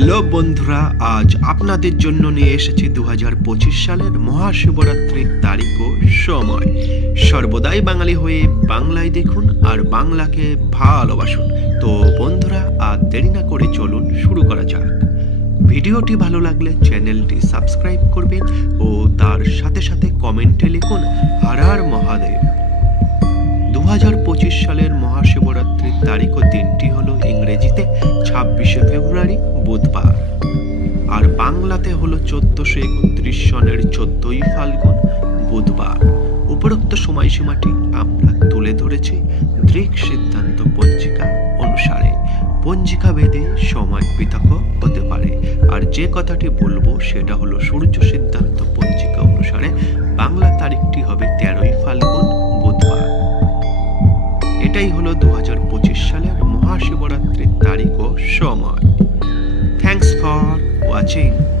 Hello বন্ধুরা, আজ আপনাদের জন্য নিয়ে এসেছি দু হাজার পঁচিশ সালের মহাশিবরাত্রির তারিখ ও সময়। সর্বদাই বাঙালি হয়ে বাংলায় দেখুন আর বাংলাকে ভালোবাসুন। তো বন্ধুরা, আর দেরি না করে চলুন শুরু করা যাক। ভিডিওটি ভালো লাগলে চ্যানেলটি সাবস্ক্রাইব করবেন ও তার সাথে সাথে কমেন্টে লিখুন হারার মহাদেব। দু হাজার পঁচিশ সালের মহাশিবরাত্রির তারিখ ও দিনটি বুধবার। আর বাংলাতে হলো চোদ্দশো একত্রিশ সনের চোদ্দই ফাল্গুন বুধবার। উপরোক্ত সময়সীমাটি আমরা তুলে ধরেছি দৃক সিদ্ধান্ত পঞ্জিকা অনুসারে। পঞ্জিকা ভেদে সময় পৃথক হতে পারে। আর যে কথাটি বলব সেটা হলো সূর্য সিদ্ধান্ত পঞ্জিকা অনুসারে বাংলা তারিখটি হবে তেরোই ফাল্গুন বুধবার। এটাই হলো দু হাজার পঁচিশ সালের মহাশিবরাত্রির তারিখ